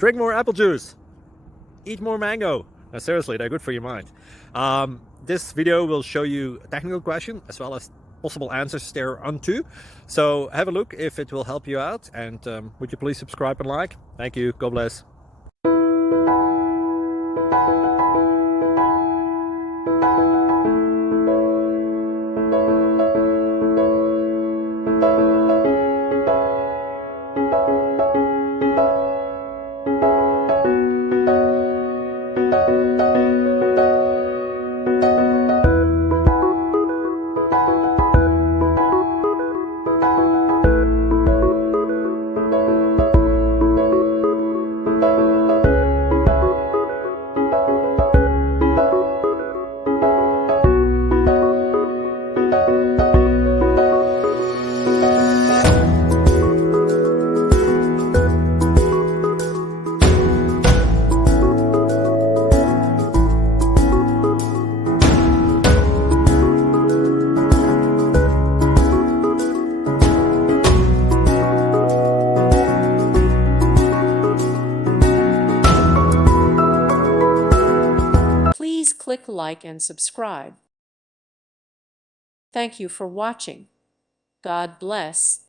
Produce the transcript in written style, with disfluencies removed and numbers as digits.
Drink more apple juice. Eat more mango. No, seriously, they're good for your mind. This video will show you a technical question as well as possible answers thereunto. So have a look if it will help you out, and would you please subscribe and like? Thank you. God bless. Please click like and subscribe. Thank you for watching. God bless.